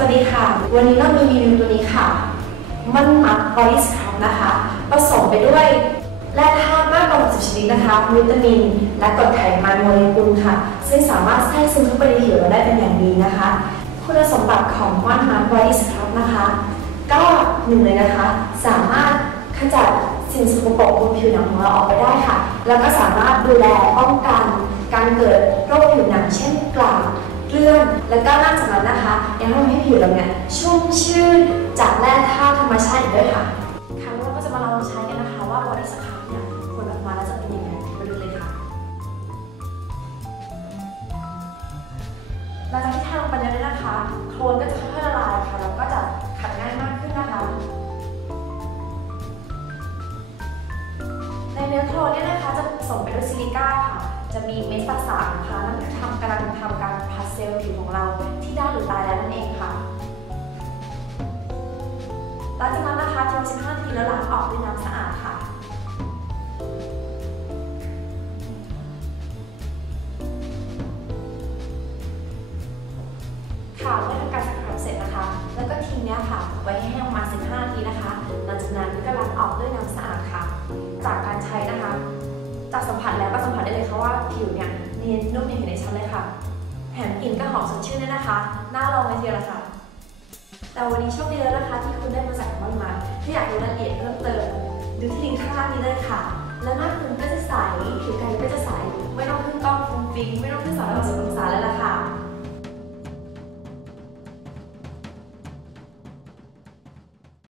วัสดีค่ะ วันนี้เรามีรีวิวตัวนี้ค่ะ มันมัดบอดี้สครับนะคะ ผสมไปด้วยแร่ธาตุมากกว่า60ชนิดนะคะ วิตามิน และกรดไขมันโมเลกุลค่ะ ซึ่งสามารถแทรกซึมเข้าไปในผิวเราได้เป็นอย่างดีนะคะ คุณสมบัติของมันมัดบอดี้สครับนะคะ ก็หนึ่งเลยนะคะ สามารถขจัดสิ่งสกปรกบนผิวหนังของเราออกไปได้ค่ะ แล้วก็สามารถดูแลป้องกันการเกิดโรคผิวหนังเช่น ลื่อนแล้วก็นอกจากนั้นนะคะยังทำให้ผิวเราเนี่ยชุ่มชื่นจากแร่ธาตุธรรมชาติอีกด้วยค่ะ ครั้งเราก็จะมาลองใช้กันนะคะ ว่าบอดี้สครับเนี่ยผลออกมาแล้วจะเป็นยังไงมาดูเลยค่ะหลังจากที่ทาลงไปแล้วนะคะ โคลนก็จะค่อยๆละลายค่ะแล้วก็จะขัดง่ายมากขึ้นนะคะในเนื้อโคลนเนี่ยนะคะจะผสมไปด้วยซิลิก้าค่ะ จะมีเม็ดสสารนะคะ ลล์ผิวของเราที่ด้านหรือตายแล้วนั่นเองค่ะ หลังจากนั้นนะคะทิ้ง15นาทีแล้วล้างออกด้วยน้ำสะอาดค่ะค่ะเมื่อทำการสครับเสร็จนะคะ แล้วก็ทิ้งเนี้ยค่ะ ไว้ให้แห้งมา 15 นาทีนะคะ หลังจากนั้นก็ล้างออกด้วยน้ำสะอาดค่ะ จากการใช้นะคะ จากสัมผัสแล้วก็สัมผัสได้เลยค่ะว่าผิวเนี่ยเนียนนุ่มอย่างเห็นได้ชัดเลยค่ะ กลิ่นก็หอมสดชื่นด้วยนะคะ น่าลองเลยทีเดียวละค่ะ แต่วันนี้โชคดีแล้วนะคะ ที่คุณได้มาจากมันมาถ้าอยากรู้รายละเอียดเพิ่มเติมดูที่ลิงก์ข้างล่างนี้เลยค่ะ แล้วหน้าคุณก็จะใสผิวกายก็จะใส ไม่ต้องพึ่งกล้องฟุ้งฟิ้งไม่ต้องพึ่ง